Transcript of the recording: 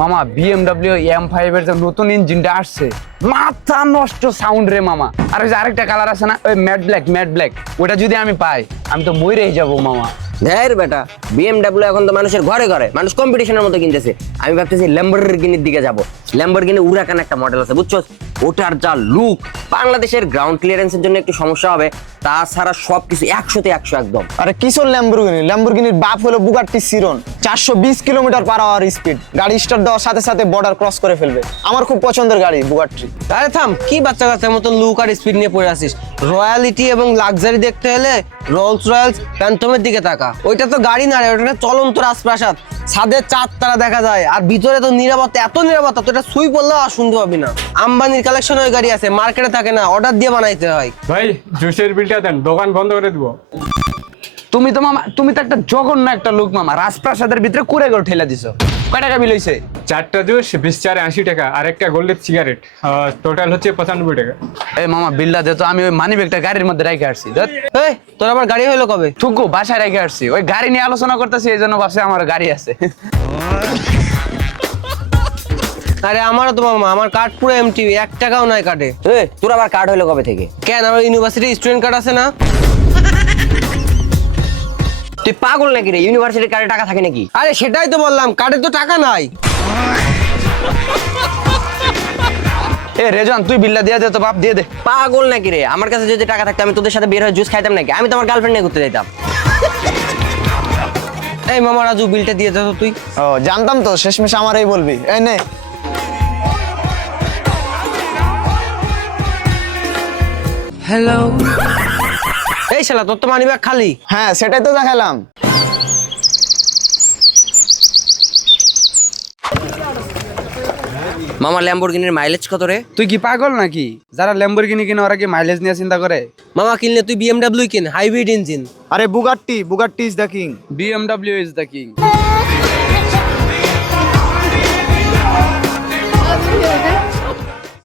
মামা BMW M5 এর যে নতুন ইঞ্জিনটা আসছে, মাথা নষ্ট সাউন্ড রে মামা। আর ওই যে আরেকটা কালার আছে না, ওই ম্যাট ব্ল্যাক, ওটা যদি আমি পাই আমি তো মরেই যাবো মামা। ধ্যার বেটা, BMW এখন তো মানুষের ঘরে ঘরে, মানুষ কম্পিটিশনের মতো কিনতেছে। আমি ভাবতেছি ল্যাম্বরগিনির দিকে যাব। ল্যাম্বরগিনি উরাকান একটা মডেল আছে বুঝছো, ওটার যা লুক, বাংলাদেশের গ্রাউন্ড ক্লিয়ারেন্সের জন্য একটু সমস্যা হবে, তাছাড়া সবকিছু 100তে 100 একদম। আরে কিশোর ল্যাম্বরগিনির বাপ হলো বুগাট্টি চিরন। 420 কিলোমিটার পার আওয়ার স্পিড, গাড়ি স্টার্ট দেওয়ার সাথে সাথে বর্ডার ক্রস করে ফেলবে। আমার খুব পছন্দের গাড়ি বুগাট্টি। আরে থাম, কি বাচ্চা কাচ্চার মতো লুক আর স্পিড নিয়ে পড়ে আসিস? রয়্যালিটি এবং লাক্সারি দেখতে হলে রোলস রয়েলস প্যান্থমের দিকে তাকা। ওইটা তো গাড়ি না রে, ওটা চলন্ত রাজপ্রাসাদ। ছাদের চাঁদ তারা দেখা যায়, আর ভিতরে তো নিরাপত্তা, এত নিরাপত্তা তো এটা সুই পড়লেও আর শুনতে পাবি না। আম্বানির কালেকশন ওই গাড়ি আছে, মার্কেটে থাকে না, অর্ডার দিয়ে বানাইতে হয়। ভাই জুসের বিলটা দেন, দোকান বন্ধ করে দিব। তুমি তো মামা, তুমি তো একটা জঘন্য একটা লোক মামা, রাজপ্রাসাদের ভিতরে কুড়ে করে ঠেলা দিছো। কয় টাকা বিল হইছে? 4টা জুস 20 4 80 টাকা, আর একটা গোল্ডের সিগারেট, টোটাল হচ্ছে 95 টাকা। এই মামা বিলটা দে তো, আমি ওই মানি ব্যাগটা গাড়ির মধ্যে রেখে আসছি। এই তোর আবার গাড়ি হইলো কবে? থুকু বাসায় রেখে আসছি, ওই গাড়ি নিয়ে আলোচনা করতেছি, এই জন্য ভাবছি আমার গাড়ি আছে। আরে আমারও তো মামা, আমার কার্ড পুরো এমটি, 1 টাকাও নাই কাটে। তোর আবার কার্ড হলো কবে থেকে? কেন, আমার ইউনিভার্সিটি স্টুডেন্ট কার্ড আছে না? তুই পাগল নাকি রে? ইউনিভার্সিটির কার্ডে টাকা থাকে নাকি? আরে সেটাই তো বললাম, কার্ডে তো টাকা নাই। এ রেজন, তুই বিলটা দিয়ে দে তো বাপ, দিয়ে দে। পাগল নাকি রে? আমার কাছে যদি টাকা থাকতো আমি তোদের সাথে বের হয়ে জুস খাইতাম নাকি? আমি তো আমার গার্লফ্রেন্ড নিয়ে ঘুরতে যেতাম। এই মামা রাজু, বিলটা দিয়ে দে তো তুই। ও জানতাম তো শেষমেশ আমারই বলবি। এই নে। এই শালা, তোর তো মানিব্যাগ খালি। হ্যাঁ সেটাই তো দেখালাম। মামা ল্যাম্বরগিনির মাইলেজ কত রে? তুই কি পাগল নাকি? যারা ল্যাম্বরগিনি কিনে ওরা কি মাইলেজ নিয়ে চিন্তা করে? মামা কিনলে তুই BMW কিন, হাইব্রিড ইঞ্জিন। আরে Bugatti is the king. BMW is the king.